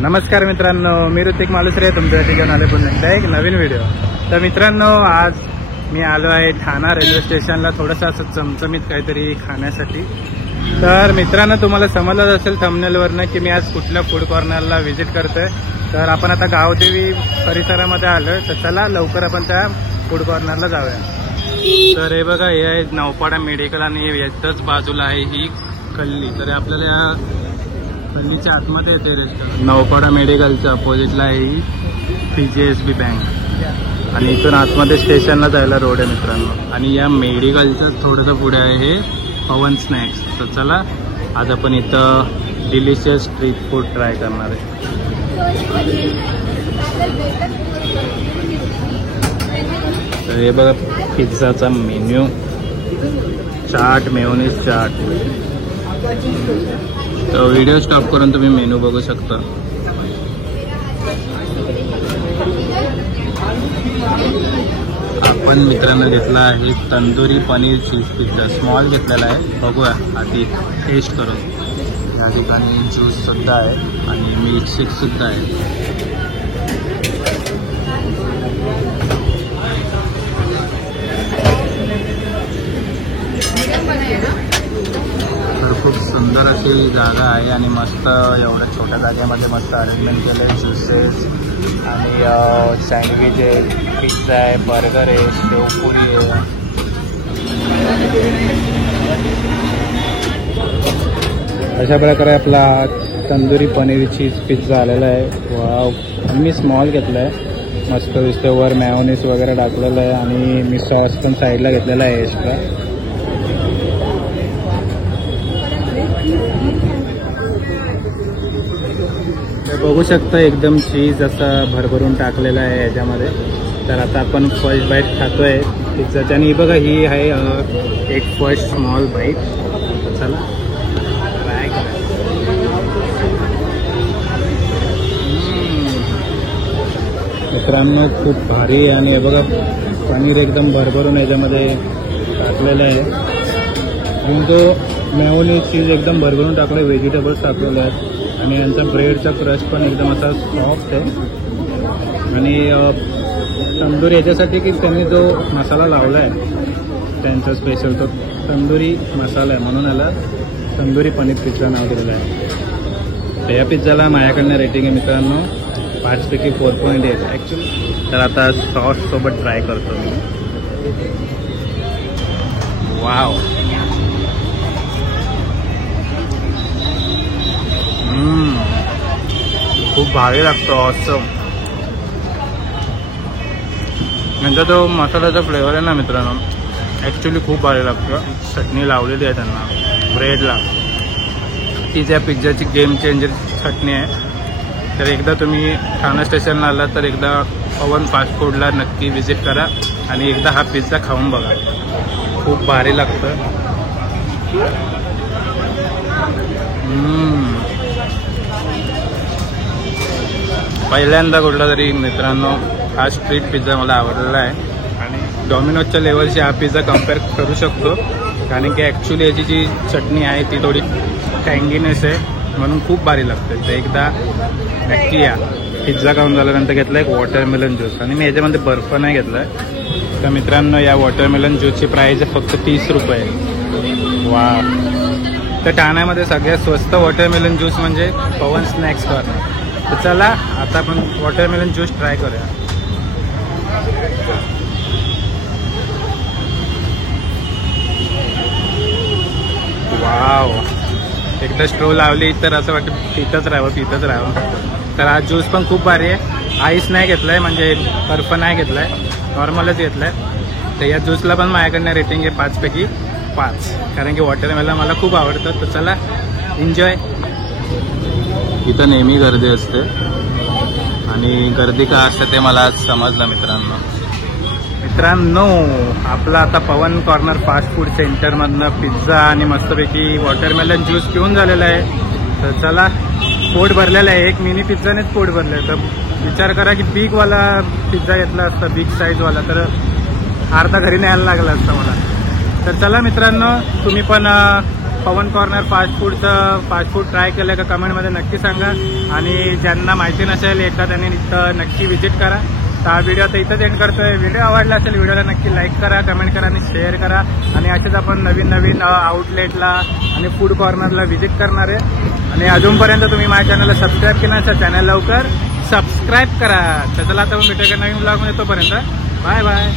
नमस्कार मित्रांनो, मी ऋतिक मालुसरे तुमच्यासाठी घेऊन आले पुन्हा एकदा एक नवीन व्हिडिओ। तर मित्रांनो, आज मी आलो आहे ठाणा रेल्वे स्टेशनला थोडंसं असं चमचमीत काहीतरी खाण्यासाठी। तर मित्रांनो, तुम्हाला समजलं असेल थंबनेलवरनं की मी आज कुठल्या फूड कॉर्नरला व्हिजिट करतोय। तर आपण आता गावदेवी परिसरामध्ये आलो, तर चला लवकर आपण त्या फूड कॉर्नरला जाऊया। तर हे बघा, हे आहे नौपाडा मेडिकल आणि याच्याच बाजूला आहे ही कल्ली। तर आपल्याला कल्लीच्या आतमध्ये येते रेस्टॉरंट। नौपाडा मेडिकलच्या अपोजिटला आहे ही PJSB बँक आणि इथून आतमध्ये स्टेशनला जायला रोड आहे मित्रांनो। आणि या मेडिकलच्या थोडंसं पुढे आहे हे पवन स्नॅक्स। तर चला आज आपण इथं डिलिशियस स्ट्रीट फूड ट्राय करणार आहे। तर हे बघा पिझ्झाचा मेन्यू, चाट, मेयोनीज चाट। तर व्हिडिओ स्टॉप करून तुम्ही मेनू बघू शकता। आपण मित्रांनो घेतला आहे tandoori paneer cheese pizza, small घेतलेला आहे। बघूया आधी टेस्ट करून। या ठिकाणी ज्यूस सुद्धा आहे आणि मिल्कशेक सुद्धा आहे। खूप सुंदर अशी जागा आहे आणि मस्त एवढ्या छोट्या जागेमध्ये मस्त अरेंजमेंट केलं आहे। ज्युसेस आणि सँडविच आहे, पिझ्झा आहे, बर्गर आहे, शेवपुरी आहे। अशा प्रकारे आपला तंदुरी पनीर चीज पिझ्झा आलेला आहे। वाव, मी स्मॉल घेतला आहे। मस्त दिसते, वर मेयोनीज वगैरे टाकलेलं आहे आणि मी सॉस पण साईडला घेतलेला आहे एक्स्ट्रा। बघू शकता एकदम चीज असं भरभरून टाकलेलं आहे याच्यामध्ये। तर आता आपण फर्स्ट बाईट खातोय पिझ्झाची आणि बघा ही आहे एक फर्स्ट स्मॉल बाईट। चला ट्राय करा। मित्रांनो खूप भारी आहे आणि हे बघा पनीर एकदम भरभरून याच्यामध्ये टाकलेलं आहे। तुमचं मेयोनीज चीज एकदम भरभरून टाकलं, व्हेजिटेबल्स टाकलेले आहेत आणि यांचा ब्रेडचा क्रस्ट पण एकदम असा सॉफ्ट आहे। आणि तंदुरी याच्यासाठी की त्यांनी जो मसाला लावला आहे त्यांचा स्पेशल तो तंदुरी मसाला आहे, म्हणून याला तंदुरी पनीर पिझ्झा नाव दिलेलं आहे। या पिझ्झाला माझ्याकडनं रेटिंग आहे मित्रांनो 5 पैकी 4.8 ॲक्च्युली। तर आता सॉससोबत ट्राय करतो मी। वाव, खूप भारी लागतो ऑसम। नंतर तो मसाल्याचा फ्लेवर आहे ना मित्रांनो, ॲक्च्युली खूप भारी लागतं। चटणी लावलेली आहे त्यांना ब्रेडला, ती त्या पिझ्झाची गेम चेंजर चटणी आहे। तर एकदा तुम्ही ठाणा स्टेशनला आलात तर एकदा पवन फास्ट फूडला नक्की विजिट करा आणि एकदा हा पिझ्झा खाऊन बघा, खूप भारी लागतं। पहिल्यांदा कुठला तरी मित्रांनो हा स्ट्रीट पिझ्झा मला आवडलेला आहे आणि डॉमिनोजच्या लेवलशी हा पिझ्झा कम्पेअर करू शकतो, कारण की ॲक्च्युली याची जी चटणी आहे ती थोडी टँगीनेस आहे, म्हणून खूप भारी लागते। तर एकदा नक्की या। पिझ्झा खाऊन झाल्यानंतर घेतला एक वॉटरमेलन ज्यूस आणि मी याच्यामध्ये बर्फ नाही घेतला आहे। तर मित्रांनो या वॉटरमेलन ज्यूसची प्राईस आहे फक्त 30 रुपये। वा, तर ठाण्यामध्ये सगळ्यात स्वस्त वॉटरमेलन ज्यूस म्हणजे पवन स्नॅक्स कॉर्नर। तर चला आता आपण वॉटरमेलन ज्यूस ट्राय करूया। वाव, एकदा स्ट्रो लावली तर असं वाटतं पितच राहावं। तर हा ज्यूस पण खूप भारी आहे। आईस नाही घेतलाय, म्हणजे बर्फ नाही घेतलाय, नॉर्मलच घेतलाय। तर या ज्यूसला पण माझ्याकडनं रेटिंग आहे 5 पैकी 5, कारण की वॉटरमेलन मला खूप आवडतं। तर चला एन्जॉय। इथं नेहमी गर्दी असते आणि गर्दी का असते ते मला आज समजलं मित्रांनो। आपला आता पवन कॉर्नर फास्ट फूड सेंटरमधनं पिझ्झा आणि मस्तपैकी वॉटरमेलन ज्यूस पिऊन झालेला आहे। तर चला, पोट भरलेलं आहे, एक मिनी पिझ्झानेच पोट भरलं आहे। तर विचार करा की बिगवाला पिझ्झा घेतला असता, बिग साईजवाला, तर अर्धा घरी न्यायला लागला असता मला। तर चला मित्रांनो, तुम्ही पण पवन कॉर्नर फास्ट फूड ट्राय केलं का कमेंटमध्ये नक्की सांगा. आणि ज्यांना माहिती नसेल एकदा त्यांनी नक्की व्हिजिट करा. तर हा व्हिडिओ आता इथंच एंड करतोय. व्हिडिओ आवडला असेल व्हिडिओला नक्की लाईक करा, कमेंट करा आणि शेअर करा. आणि असेच आपण नवीन आउटलेटला आणि फूड कॉर्नरला व्हिजिट करणार आहे. आणि अजूनपर्यंत तुम्ही माझ्या चॅनलला सबस्क्राईब केलं नसेल चॅनल लवकर सबस्क्राईब करा. तर चला आता भेटूया नवीन ब्लॉगमध्ये. तोपर्यंत बाय बाय.